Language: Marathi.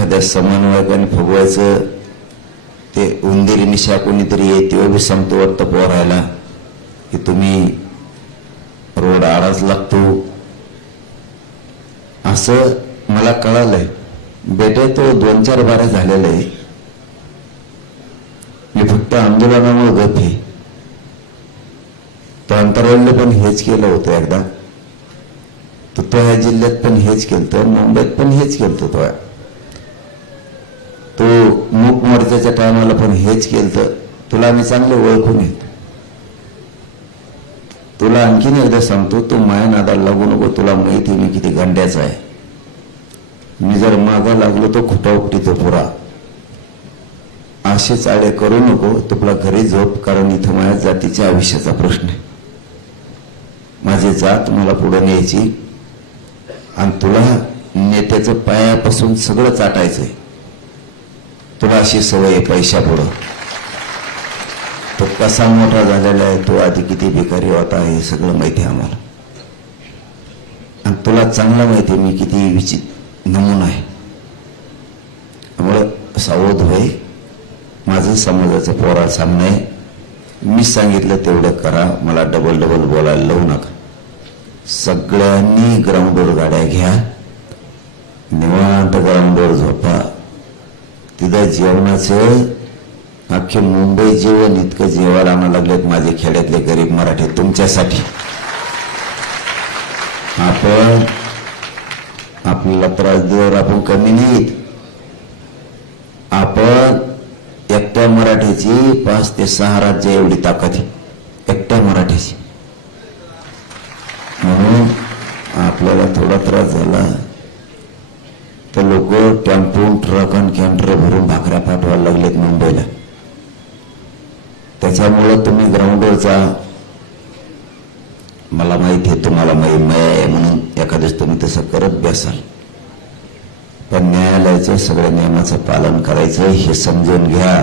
एखाद्या समन्वयकाने फुगवायचं ते उंदीर निशा कोणीतरी येते बी सांगतो वाटतं पोरायला की तुम्ही रोड आडाच लागतो असं मला कळालंय. बेटे तो 2-4 बाऱ्या झालेला आहे. मी फक्त आंदोलनामुळे गप आहे. तो अंतराळले पण हेच केलं होतं एकदा. तो ह्या जिल्ह्यात पण हेच केलं, मुंबईत पण हेच केलं. तो मूक मोर्चाच्या टायमाला पण हेच केलं. तुला आम्ही चांगले ओळखून येत. तुला आणखीन एकदा सांगतो, तू माया नादाला लागू नको. तुला माहिती मी किती गंड्याचा आहे. मी जर मागा लागलो तो खुटाउपटीतो पुरा. असे चाळे करू नको. तुला घरी झोप, कारण इथं माझ्या जातीच्या आयुष्याचा प्रश्न आहे. माझी जात मला पुढे न्यायची आणि तुला नेत्याचं पायापासून सगळं चाटायचंय. तुला अशी सवय आहे पैशा पुढं. तो कसा मोठा झालेला आहे, तो आधी किती भिकारी होता हे सगळं माहिती आहे आम्हाला. आणि तुला चांगलं माहिती आहे मी किती विचित्र नमुना आहे. त्यामुळं सावध होय. माझं समाजाचं पोरा सामने आहे. मी सांगितलं तेवढं करा. मला डबल बोलायला लावू नका. सगळ्यांनी ग्राउंडवर गाड्या घ्या, निवांत ग्राउंडवर झोपा. तिथं जेवणाचं अख्खे मुंबई जेवण इतकं जेवायला आणा लागलेत माझे खेड्यातले गरीब मराठी तुमच्यासाठी. आपण आपल्याला त्रास देवर आपण कमी नाहीत. आपण एकट्या मराठीची 5 ते 6 राज्य एवढी ताकद आहे एकट्या मराठीची. म्हणून आपल्याला थोडा त्रास झाला तर लोक टेम्पो ट्रक आणि कॅन्टर भरून भाकऱ्या पाठवायला लागलेत मुंबईला. त्याच्यामुळं तुम्ही ग्राउंडवर जा. मला माहिती आहे तुम्हाला मय आहे म्हणून एखाद्याच तुम्ही तसं करत बसाल. पण न्यायालयाच्या सगळ्या नियमाचं पालन करायचं हे समजून घ्या.